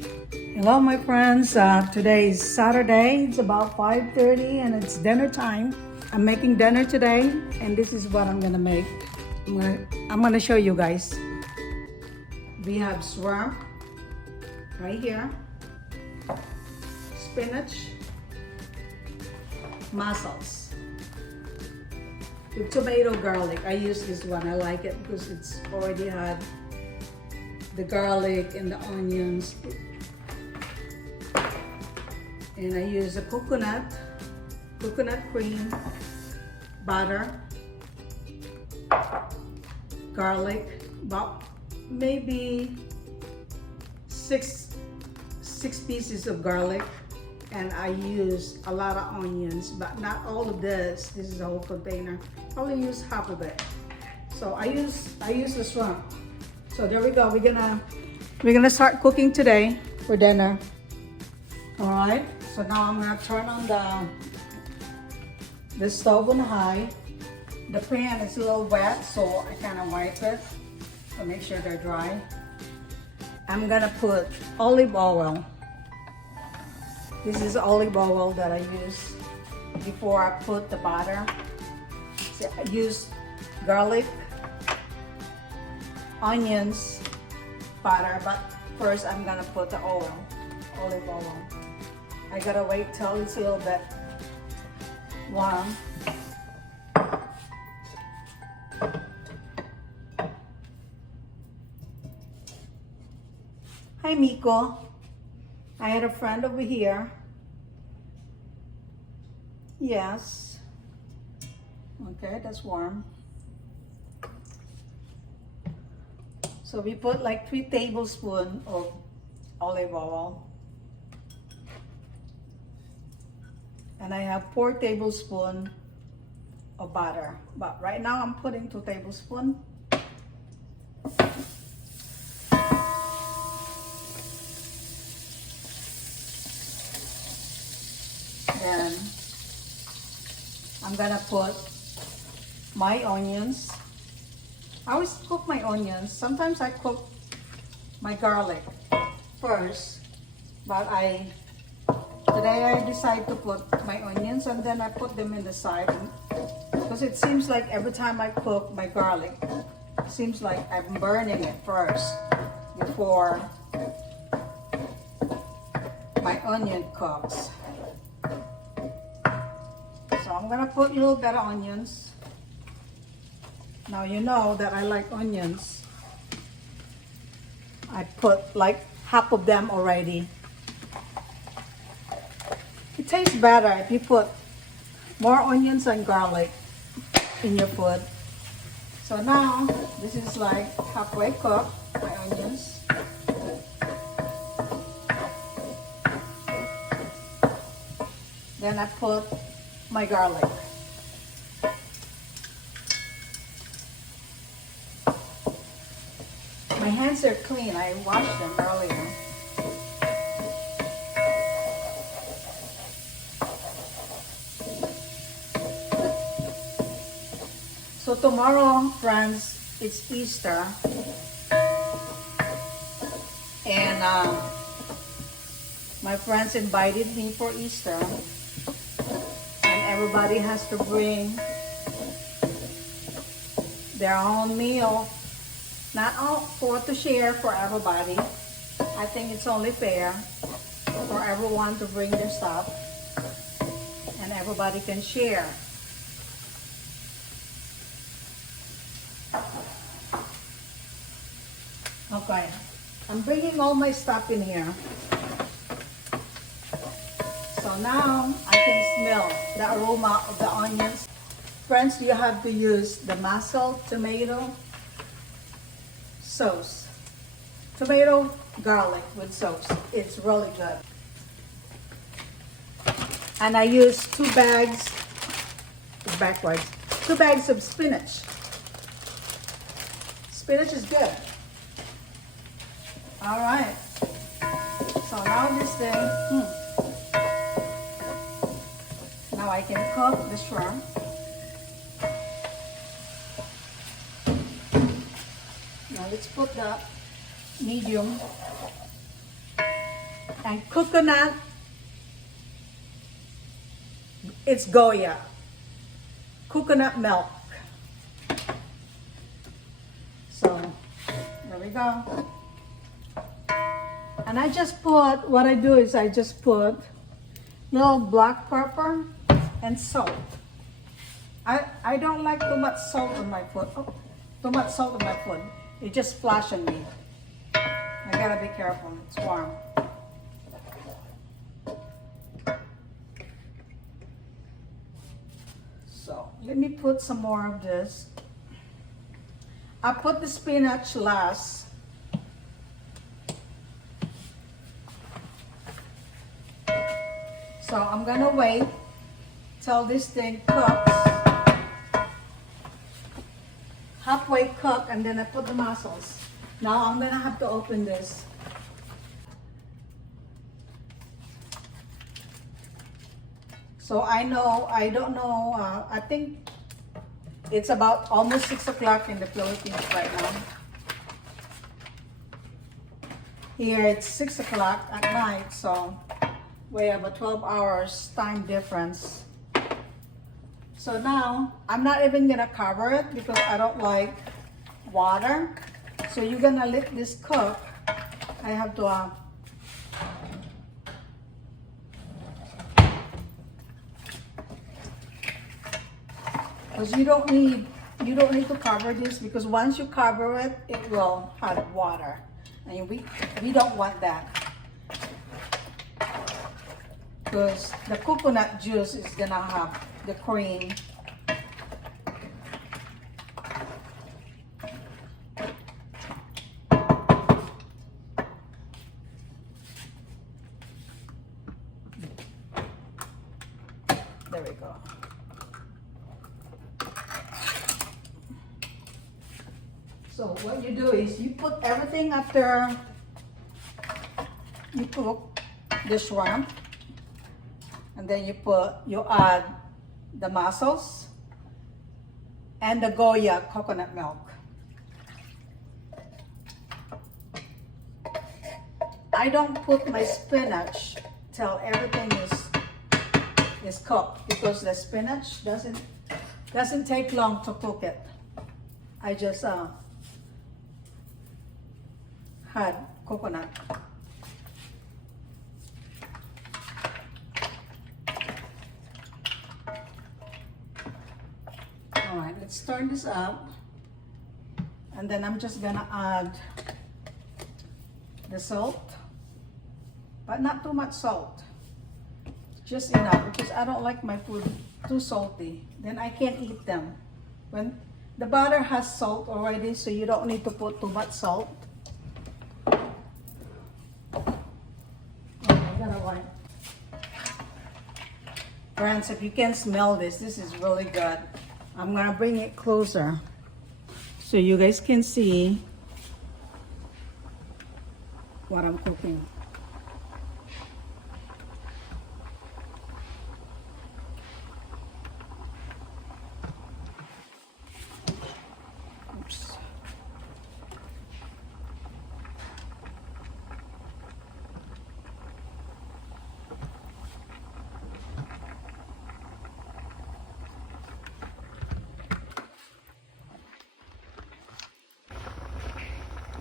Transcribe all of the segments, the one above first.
Hello my friends, today is Saturday. It's about 5:30 and it's dinner time. I'm making dinner today and this is what I'm gonna make. I'm gonna show you guys. We have shrimp right here, spinach, mussels with tomato garlic. I use this one. I like it because it's already had the garlic and the onions. And I use a coconut cream, butter, garlic, about maybe six pieces of garlic, and I use a lot of onions, but not all of this. This is a whole container. I only use half of it. So I use the shrimp. So there we go. We're gonna start cooking today for dinner. All right. So now I'm gonna turn on the stove on high. The pan is a little wet, so I kind of wipe it to make sure they're dry. I'm gonna put olive oil. This is olive oil that I use before I put the butter. So I use garlic, onions, butter, but first I'm gonna put the olive oil. I gotta wait till it's a little bit warm. Hi Miko. I had a friend over here. Yes. Okay, that's warm. So we put like 3 tablespoons of olive oil. And I have 4 tablespoons of butter. But right now I'm putting 2 tablespoons. Then I'm gonna put my onions. I always cook my onions. Sometimes I cook my garlic first, but today I decided to put my onions and then I put them in the side, because it seems like every time I cook my garlic, it seems like I'm burning it first before my onion cooks. So I'm gonna put a little bit of onions. Now you know that I like onions. I put like half of them already. It tastes better if you put more onions and garlic in your food. So now this is like halfway cooked, my onions. Then I put my garlic. My hands are clean. I washed them earlier. So tomorrow, friends, it's Easter. And my friends invited me for Easter. And everybody has to bring their own meal. Not all to share for everybody. I think it's only fair for everyone to bring their stuff and everybody can share. Okay, I'm bringing all my stuff in here. So now I can smell the aroma of the onions. Friends, you have to use the mussel tomato sauce. Tomato garlic with sauce. It's really good. And I use 2 bags, backwards, 2 bags of spinach. Spinach is good. All right. So now this thing, now I can cook the shrimp. Now let's put the medium And coconut, it's Goya. Coconut milk. So, there we go. And I just put, what I do is I just put little black pepper and salt. I don't like too much salt on my food. Oh, too much salt on my food. It just splash on me. I gotta be careful, it's warm. So let me put some more of this. I put the spinach last. So I'm gonna wait till this thing cooks. Halfway cooked, and then I put the mussels. Now I'm gonna have to open this. So I don't know, I think it's about almost 6 o'clock in the Philippines right now. Here it's 6 o'clock at night, so we have a 12 hours time difference. So now, I'm not even gonna cover it because I don't like water. So you're gonna let this cook. I have to, because you don't need to cover this, because once you cover it, it will have water. And we don't want that. Because the coconut juice is gonna have the cream. There we go. So what you do is you put everything after you cook the shrimp. And then you add the mussels and the Goya coconut milk. I don't put my spinach till everything is cooked, because the spinach doesn't take long to cook it. I just had coconut. All right, let's turn this up. And then I'm just gonna add the salt, but not too much salt. Just enough, because I don't like my food too salty. Then I can't eat them. When the butter has salt already, so you don't need to put too much salt. I gotta wipe. Friends, if you can smell this is really good. I'm gonna bring it closer so you guys can see what I'm cooking. Oops.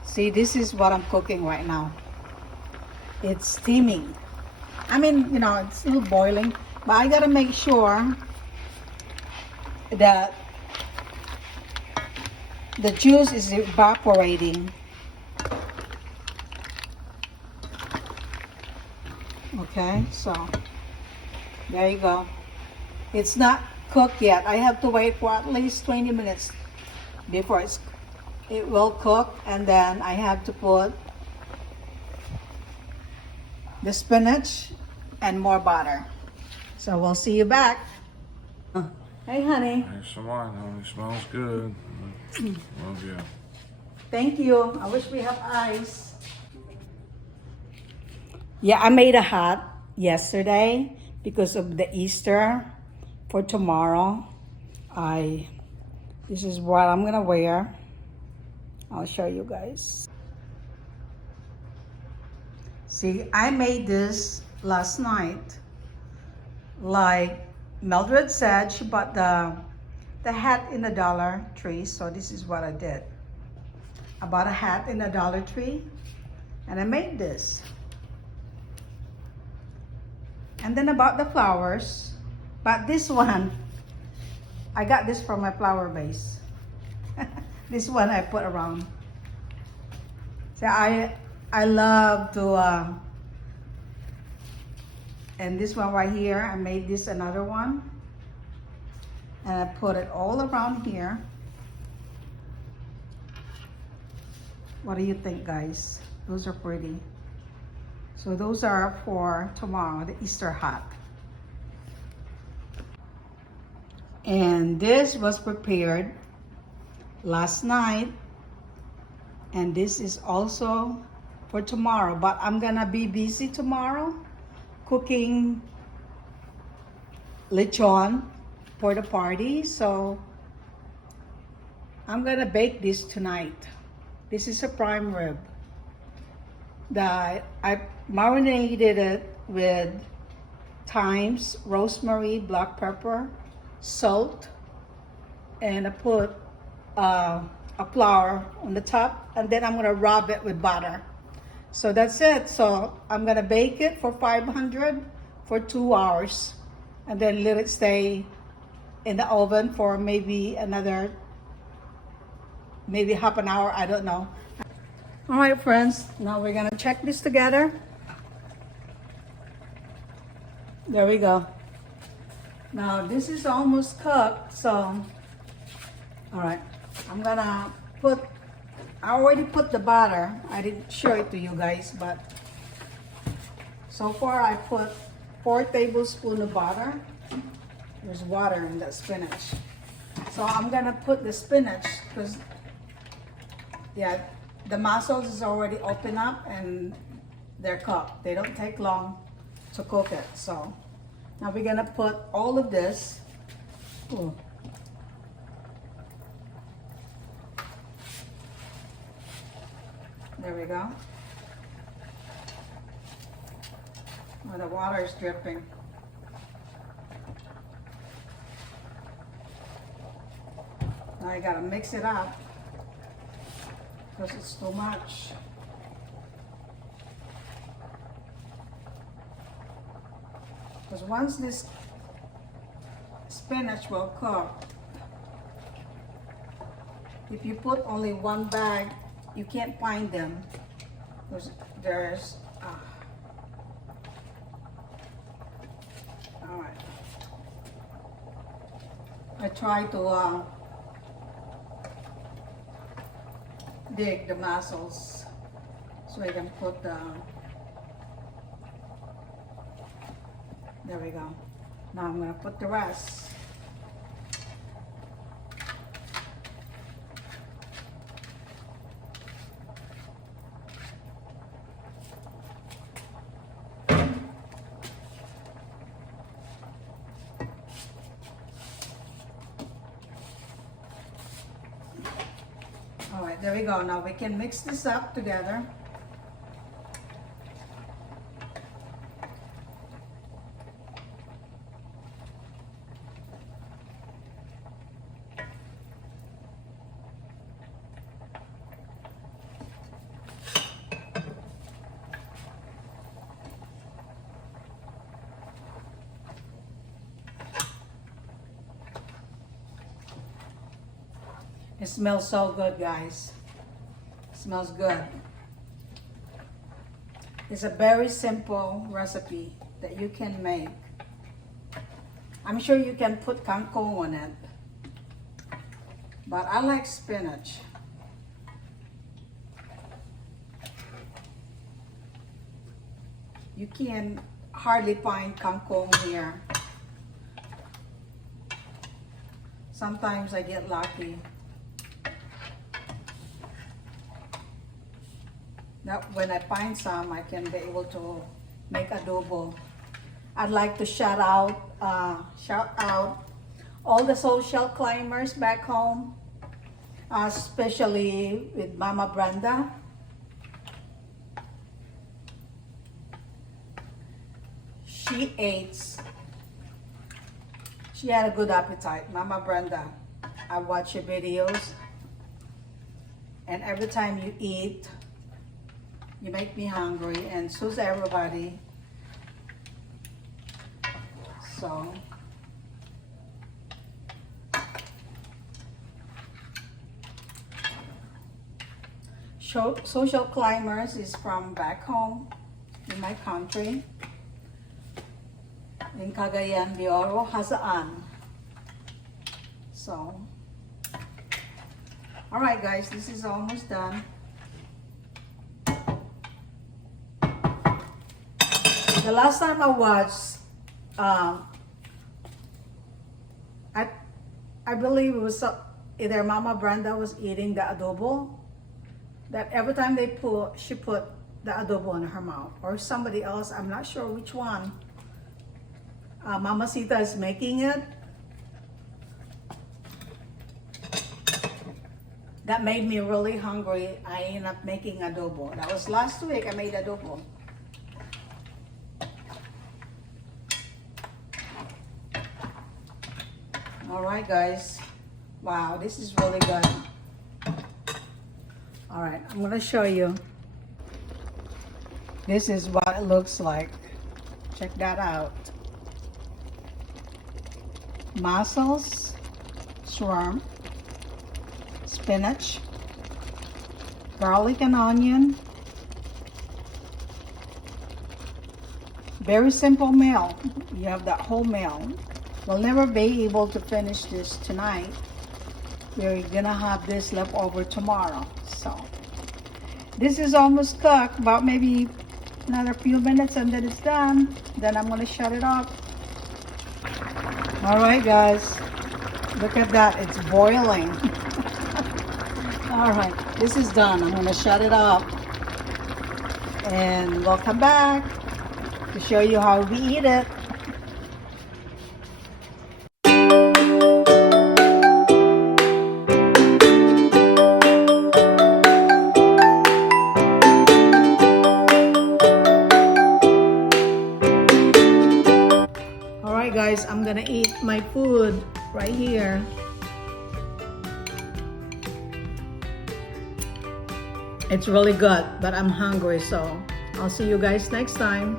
See, this is what I'm cooking right now. It's steaming. I mean, it's still boiling, but I gotta make sure that the juice is evaporating. Okay, so there you go. It's not cooked yet. I have to wait for at least 20 minutes before it will cook, and then I have to put the spinach and more butter. So we'll see you back. Hey, honey. There's some wine, honey. Smells good. Love you. Thank you. I wish we have ice. Yeah, I made a hat yesterday because of the Easter. For tomorrow, this is what I'm gonna wear. I'll show you guys. See, I made this last night. Like Mildred said, she bought the hat in the Dollar Tree, so this is what I did. I bought a hat in the Dollar Tree, and I made this. And then I bought the flowers, but this one, I got this from my flower base. This one I put around. So I love to, and this one right here, I made this another one. And I put it all around here. What do you think, guys? Those are pretty. So those are for tomorrow, the Easter hat. And this was prepared last night. And this is also for tomorrow. But I'm gonna be busy tomorrow cooking lechon for the party. So I'm gonna bake this tonight. This is a prime rib that I marinated it with thymes, rosemary, black pepper, salt, and I put a flour on the top, and then I'm gonna rub it with butter. So that's it. So I'm gonna bake it for 500 for 2 hours, and then let it stay in the oven for maybe half an hour, I don't know. All right, friends, now we're gonna check this together. There we go. Now this is almost cooked, so, all right, I already put the butter. I didn't show it to you guys, but so far I put 4 tablespoons of butter. There's water in that spinach. So I'm gonna put the spinach, because yeah, the mussels is already open up and they're cooked. They don't take long to cook it. So now we're gonna put all of this. Ooh. There we go. Oh, the water is dripping. Now I gotta mix it up because it's too much. Because once this spinach will cook, if you put only one bag, you can't find them. There's all right. I try to dig the mussels so I can put the. There we go. Now I'm gonna put the rest. All right, there we go. Now we can mix this up together. It smells so good, guys. It smells good. It's a very simple recipe that you can make. I'm sure you can put kangkong on it, but I like spinach. You can hardly find kangkong here. Sometimes I get lucky. That when I find some, I can be able to make adobo. I'd like to shout out all the social climbers back home, especially with Mama Brenda she ate. She had a good appetite. Mama Brenda, I watch your videos, and every time you eat, you make me hungry, and so's everybody. So Social Climbers is from back home in my country, in Cagayan de Oro, Hazaan. So, all right, guys, this is almost done. The last time I watched, I believe it was either Mama Brenda was eating the adobo. That every time she put the adobo in her mouth, or somebody else, I'm not sure which one. Mama Sita is making it. That made me really hungry. I ended up making adobo. That was last week I made adobo. All right, guys. Wow, this is really good. All right, I'm gonna show you. This is what it looks like. Check that out. Mussels, shrimp, spinach, garlic and onion. Very simple meal. You have that whole meal. We'll never be able to finish this tonight. We're gonna have this left over tomorrow. So this is almost cooked, about maybe another few minutes and then it's done. Then I'm gonna shut it off. All right, guys, look at that, it's boiling. All right, this is done. I'm gonna shut it off and we'll come back to show you how we eat it. Guys, I'm gonna eat my food right here. It's really good, but I'm hungry, so I'll see you guys next time.